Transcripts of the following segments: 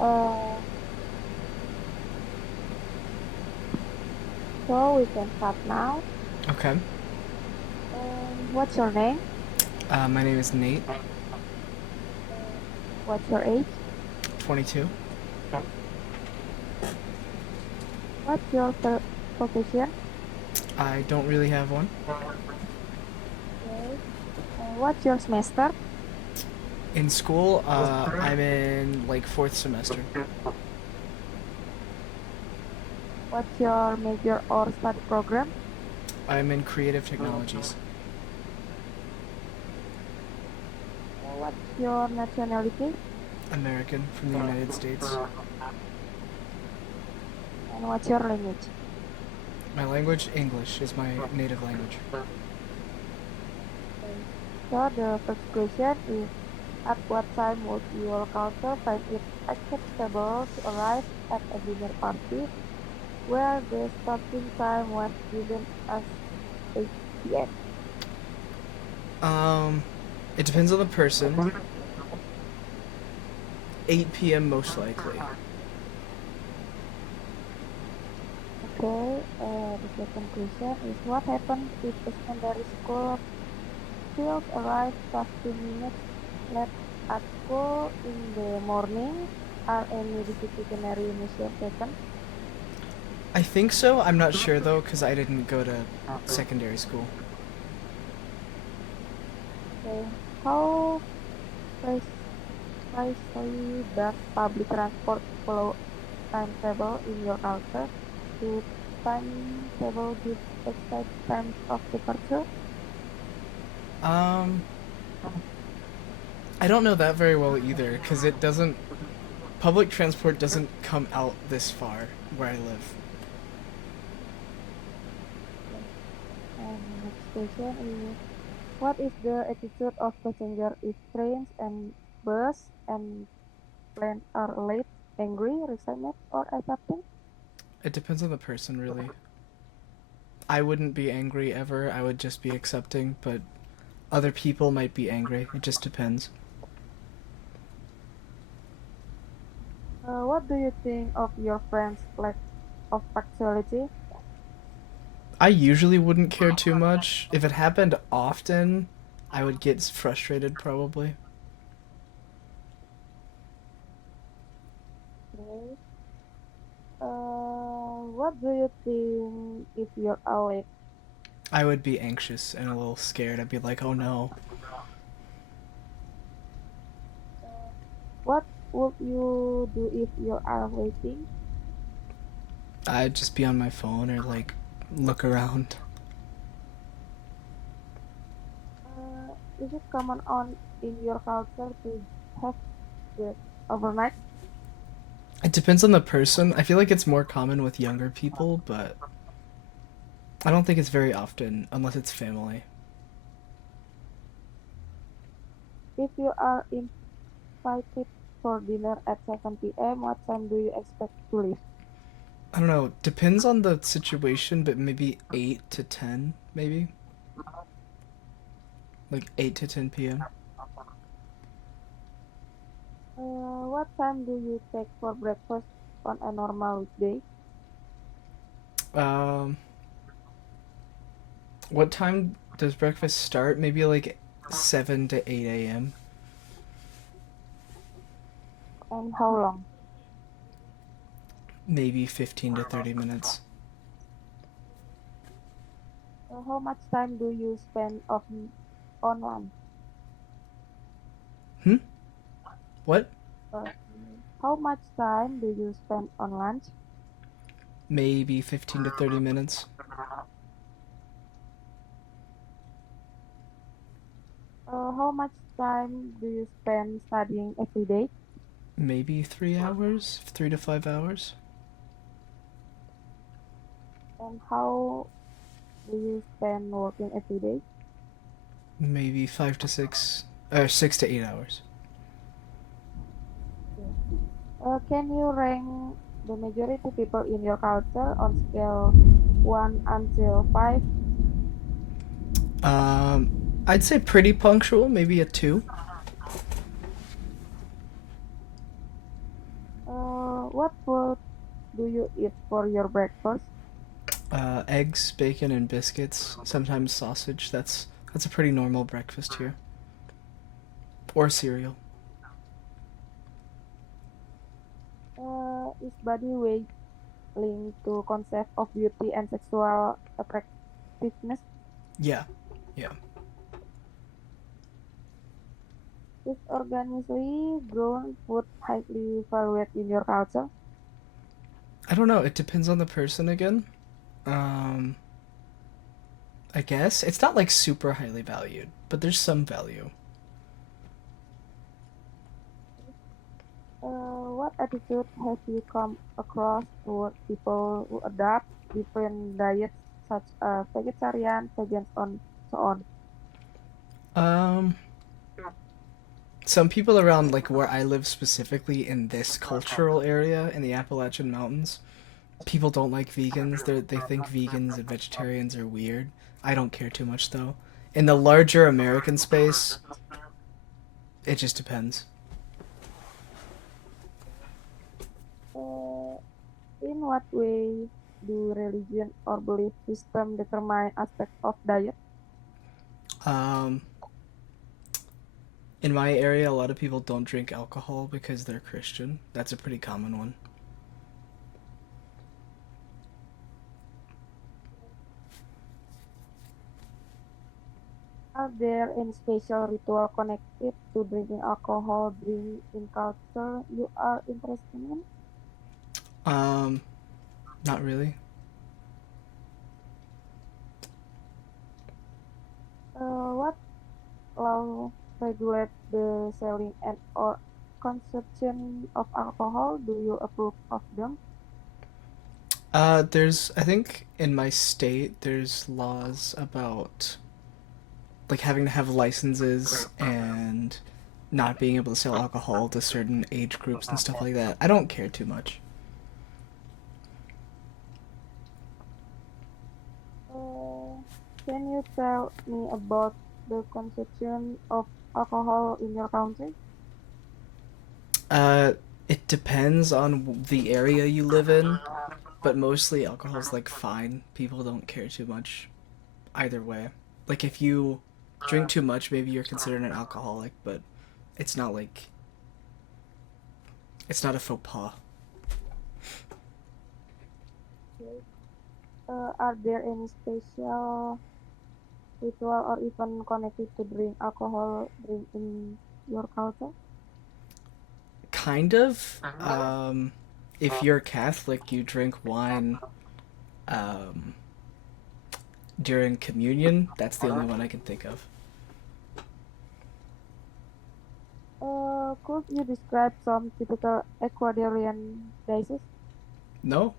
Uh, so we can start now. Okay. What's your name? My name is Nate, What's your age? 22. What's your profession? I don't really have one. Okay. What's your semester? In school, I'm in like fourth semester. What's your major or study program? I'm in creative technologies. What's your nationality? American from the United States. And what's your language? My language, English, is my native language. Okay. So the first question is, at what time would your culture find it acceptable to arrive at a dinner party where the starting time was given as 8 p.m.? Um, it depends on the person. 8 p.m. most likely. Okay, the second question is, what happens if a secondary school student arrives 15 minutes late at school in the morning? Are any disciplinary measures taken? I think so. I'm not sure though, because I didn't go to secondary school. Okay, how precisely does public transport follow timetable in your culture? Do timetable give exact times of departure? Um, I don't know that very well either, because it doesn't. Public transport doesn't come out this far where I live. Okay. And next question is, what is the attitude of passenger if trains and bus and planes are late, angry, resigned, or accepting? It depends on the person, really. I wouldn't be angry ever. I would just be accepting, but other people might be angry. It just depends. What do you think of your friends' lack of punctuality? I usually wouldn't care too much. If it happened often, I would get frustrated probably. Okay. What do you think if you're late? I would be anxious and a little scared. I'd be like, oh no. Uh, what would you do if you are waiting? I'd just be on my phone or like look around. Is it common on in your culture to have the overnight? It depends on the person. I feel like it's more common with younger people, but I don't think it's very often unless it's family. If you are invited for dinner at 7 p.m., what time do you expect to leave? I don't know. Depends on the situation, but maybe 8 to 10, maybe. Like 8 to 10 p.m. What time do you take for breakfast on a normal weekday? Um, what time does breakfast start? Maybe like 7 to 8 a.m. And how long? Maybe 15 to 30 minutes. How much time do you spend on lunch? Hmm? What? Uh, how much time do you spend on lunch? Maybe 15 to 30 minutes. How much time do you spend studying every day? Maybe 3 hours? 3 to 5 hours? And how do you spend working every day? Maybe 5 to 6, or 6 to 8 hours. Okay. Can you rank the majority people in your culture on scale 1 until 5? Um, I'd say pretty punctual, maybe a 2. What food do you eat for your breakfast? Eggs, bacon, and biscuits. Sometimes sausage. That's a pretty normal breakfast here. Or cereal. Is body weight linked to concept of beauty and sexual attractiveness? Yeah, yeah. Is organically grown food highly valued in your culture? I don't know. It depends on the person again. Um, I guess it's not like super highly valued, but there's some value. What attitude have you come across toward people who adopt different diets, such as vegetarian, vegans, on so on? Um, some people around like where I live specifically in this cultural area in the Appalachian Mountains, people don't like vegans. They think vegans and vegetarians are weird. I don't care too much though. In the larger American space, it just depends. Uh, in what way do religion or belief system determine aspects of diet? Um, in my area, a lot of people don't drink alcohol because they're Christian. That's a pretty common one. Are there any special ritual connected to drinking alcohol drink in culture you are interested in? Um, not really. What law regulate the selling and or consumption of alcohol? Do you approve of them? There's I think in my state there's laws about like having to have licenses and not being able to sell alcohol to certain age groups and stuff like that. I don't care too much. Uh, can you tell me about the consumption of alcohol in your country? Uh, it depends on the area you live in, but mostly alcohol's like fine. People don't care too much either way. Like if you drink too much, maybe you're considered an alcoholic, but it's not like it's not a faux pas. Okay. Are there any special ritual or even connected to drink alcohol drink in your culture? Kind of. If you're Catholic, you drink wine um, during communion. That's the only one I can think of. Could you describe some typical Ecuadorian dishes? No,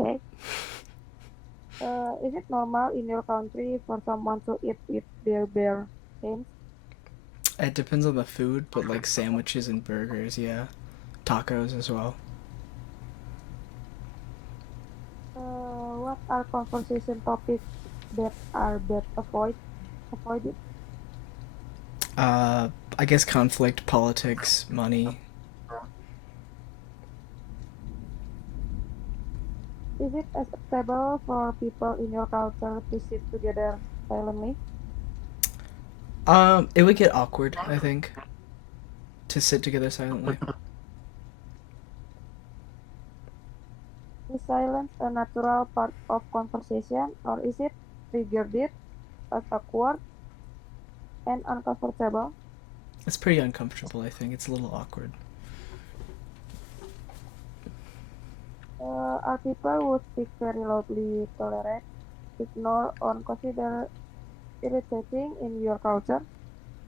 Okay. Is it normal in your country for someone to eat with their bare hands? it depends on the food, but like sandwiches and burgers, yeah, tacos as well. What are conversation topics that are best avoided? Uh, I guess conflict, politics, money. Is it acceptable for people in your culture to sit together silently? It would get awkward, I think, to sit together silently. Is silence a natural part of conversation, or is it regarded as awkward and uncomfortable? It's pretty uncomfortable, I think. It's a little awkward. Are people who speak very loudly tolerate, ignore, or consider irritating in your culture?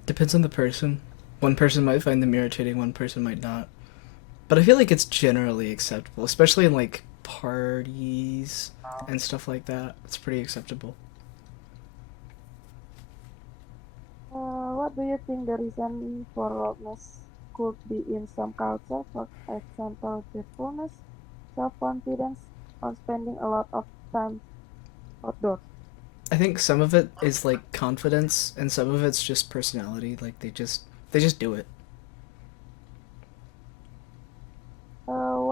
Depends on the person. One person might find them irritating, one person might not. But I feel like it's generally acceptable, especially in like parties and stuff like that. It's pretty acceptable. What do you think the reason for loudness could be in some culture? For example, cheerfulness, self-confidence, or spending a lot of time outdoors. I think some of it is like confidence and some of it's just personality. Like they just do it.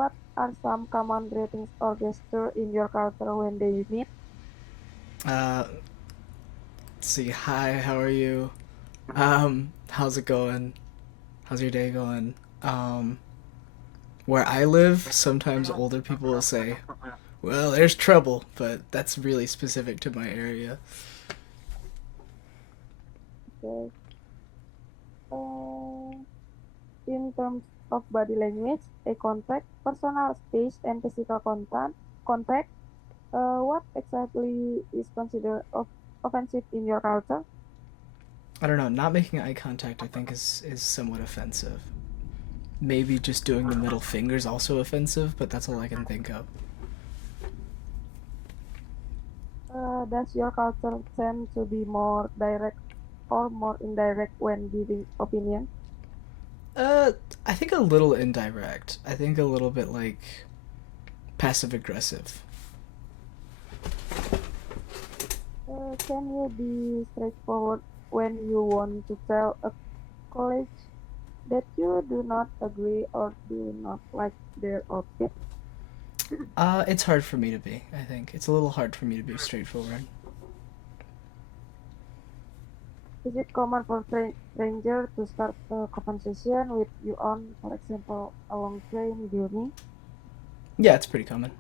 what are some common greetings or gestures in your culture when they meet? Uh, let's see. Hi, how are you? How's it going? How's your day going? Um, where I live, sometimes older people will say, "Well, there's trouble," but that's really specific to my area. Okay. Uh, in terms of body language, eye contact, personal space, and physical contact, what exactly is considered offensive in your culture? I don't know. Not making eye contact, I think, is somewhat offensive. Maybe just doing the middle finger is also offensive, but that's all I can think of. Does your culture tend to be more direct or more indirect when giving opinion? Uh, I think a little indirect. I think a little bit like passive aggressive. Can you be straightforward when you want to tell a colleague that you do not agree or do not like their outfit? It's hard for me to be. I think it's a little hard for me to be straightforward. Is it common for stranger to start a conversation with you on, for example, a long train journey? Yeah, it's pretty common.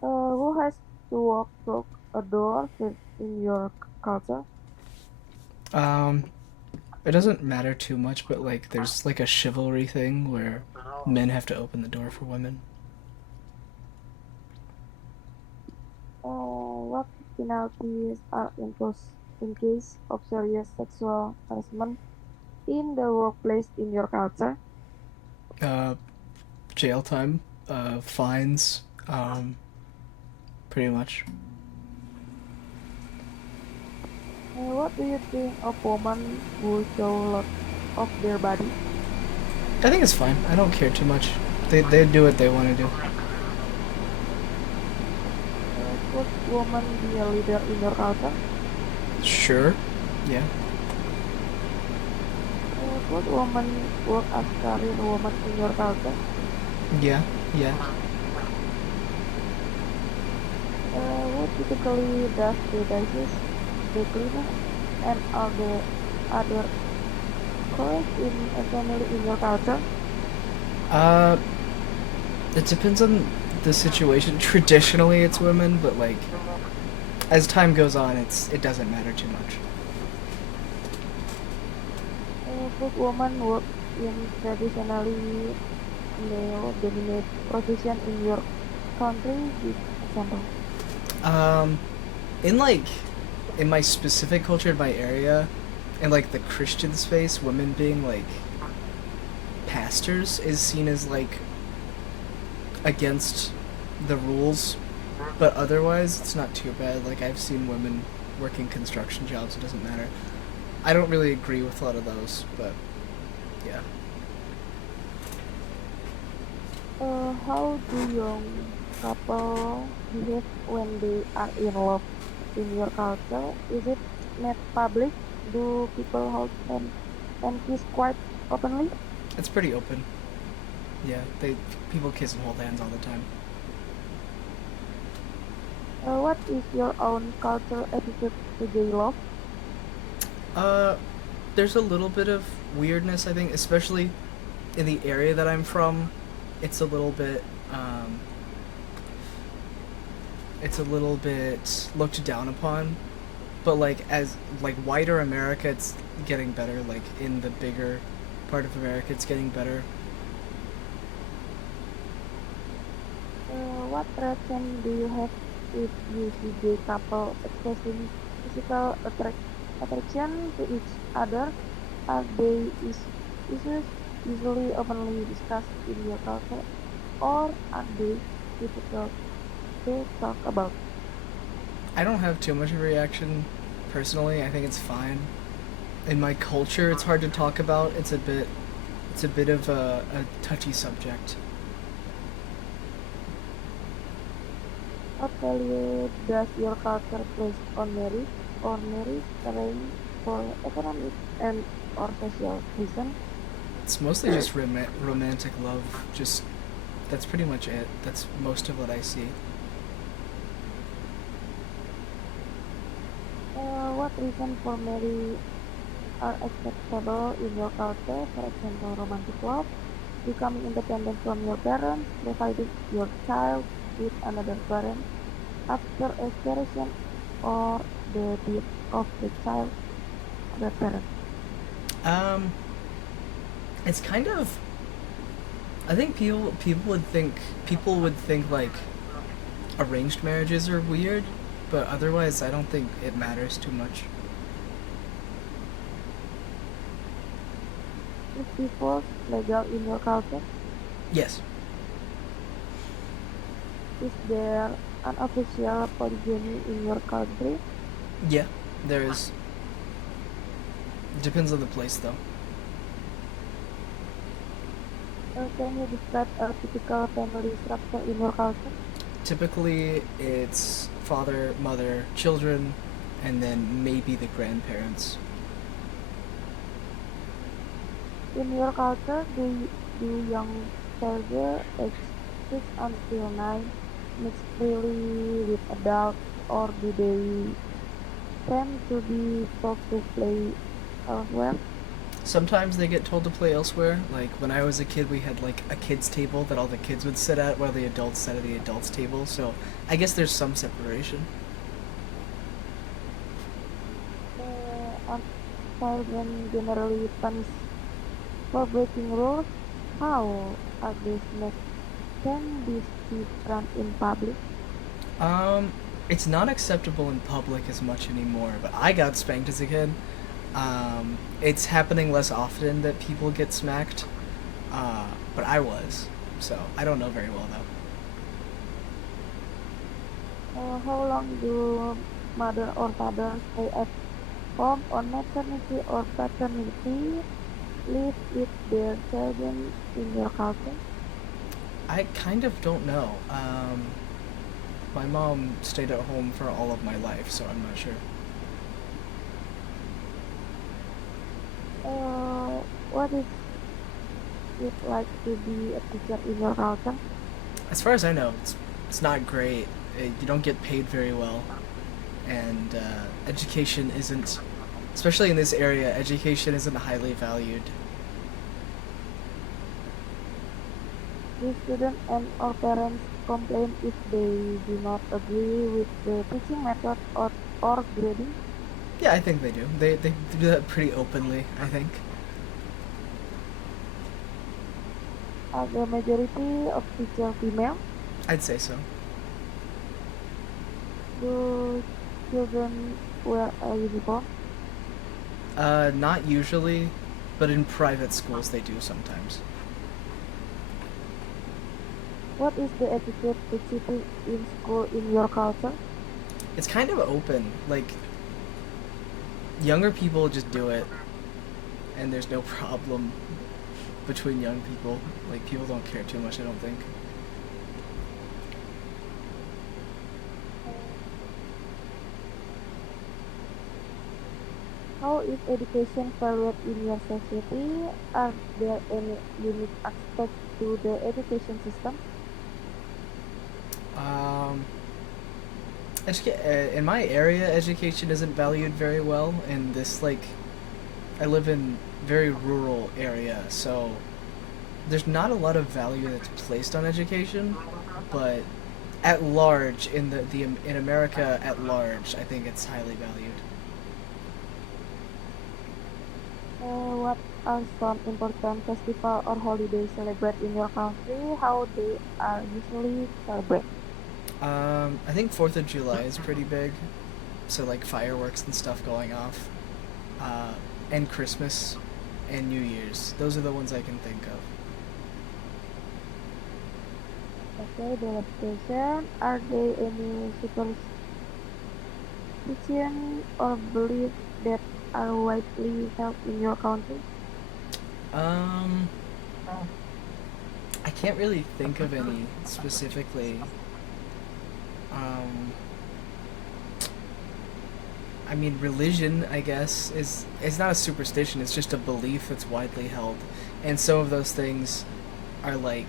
Who has to walk through a door first in your culture? Um, it doesn't matter too much, but like there's like a chivalry thing where men have to open the door for women. What penalties are imposed in case of serious sexual harassment in the workplace in your culture? Uh, Jail time, fines, pretty much. What do you think of women who show lots of their body? I think it's fine. I don't care too much. They do what they want to do. Could women be a leader in your culture? Sure. Yeah. Could women work as career women in your culture? Yeah. Yeah. Who typically does the dishes, the cleaning, and all the other chores in a family in your culture? Uh, it depends on the situation. Traditionally, it's women, but like as time goes on, it doesn't matter too much. Could women work in traditionally male-dominated profession in your country? Give example. Um, in like in my specific culture, in my area, in like the Christian space, women being like pastors is seen as like against the rules, but otherwise it's not too bad. Like I've seen women working construction jobs. It doesn't matter. I don't really agree with a lot of those, but yeah. How do young couple behave when they are in love in your culture? Is it made public? Do people hold hands and kiss quite openly? It's pretty open. Yeah, they people kiss and hold hands all the time. What is your own cultural attitude to gay love? Uh, there's a little bit of weirdness, I think, especially in the area that I'm from. It's a little bit, it's a little bit looked down upon. But like as like wider America, it's getting better. Like in the bigger part of America, it's getting better. What reaction do you have if you see gay couple expressing physical attraction to each other? Are they issues usually openly discussed in your culture, or are they difficult to talk about? I don't have too much of a reaction personally. I think it's fine. In my culture, it's hard to talk about. It's a bit of a touchy subject. What value does your culture place on marriage or marriage arranged for economic and or social reasons? It's mostly just romantic love. Just that's pretty much it. That's most of what I see. What reason for marriage are acceptable in your culture? For example, romantic love, becoming independent from your parents, providing your child with another parent after a separation, or the death of the child other parent. Um, it's kind of. I think people would think like arranged marriages are weird, but otherwise I don't think it matters too much. Is divorce legal in your culture? Yes. Is there an official polygyny in your country? Yeah. There is. Depends on the place though. Can you describe a typical family structure in your culture? Typically, it's father, mother, children, and then maybe the grandparents. In your culture, do young children aged 6 until 9 mix freely with adults, or do they tend to be told to play elsewhere? Sometimes they get told to play elsewhere. Like when I was a kid, we had like a kids' table that all the kids would sit at, while the adults sat at the adults' table. So I guess there's some separation. Are children generally punished for breaking rules? How are these met? Can this be done in public? Um, it's not acceptable in public as much anymore, but I got spanked as a kid. It's happening less often that people get smacked, but I was, so I don't know very well though. How long do mother or father stay at home on maternity or paternity leave with their children in your culture? I kind of don't know. My mom stayed at home for all of my life, so I'm not sure. What is it like to be a teacher in your culture? As far as I know, it's not great. You don't get paid very well, and education isn't, especially in this area, education isn't highly valued. Do students and or parents complain if they do not agree with the teaching method or grading? Yeah, I think they do. They do that pretty openly, I think. Are the majority of teachers female? I'd say so. Do children wear a uniform? Not usually, but in private schools they do sometimes. What is the etiquette to cheating in school in your culture? It's kind of open. Like, younger people just do it, and there's no problem between young people. Like, people don't care too much, I don't think. How is education valued in your society? Are there any unique aspects to the education system? Um, in my area, education isn't valued very well. In this, like, I live in very rural area, so there's not a lot of value that's placed on education. But at large, in in America at large, I think it's highly valued. What are some important festival or holidays celebrated in your country? How they are usually celebrated? I think Fourth of July is pretty big, so like fireworks and stuff going off, uh, and Christmas, and New Year's. Those are the ones I can think of. Okay, the last question. Are there any superstition or belief that are widely held in your country? Um, I can't really think of any specifically. Um, I mean, religion, I guess, is it's not a superstition. It's just a belief that's widely held, and some of those things are like,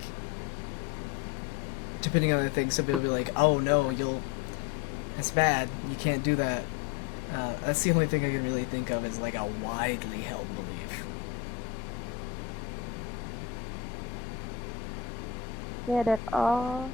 depending on the thing, some people will be like, "Oh no, that's bad. You can't do that." That's the only thing I can really think of is like a widely held belief. Yeah, that's all.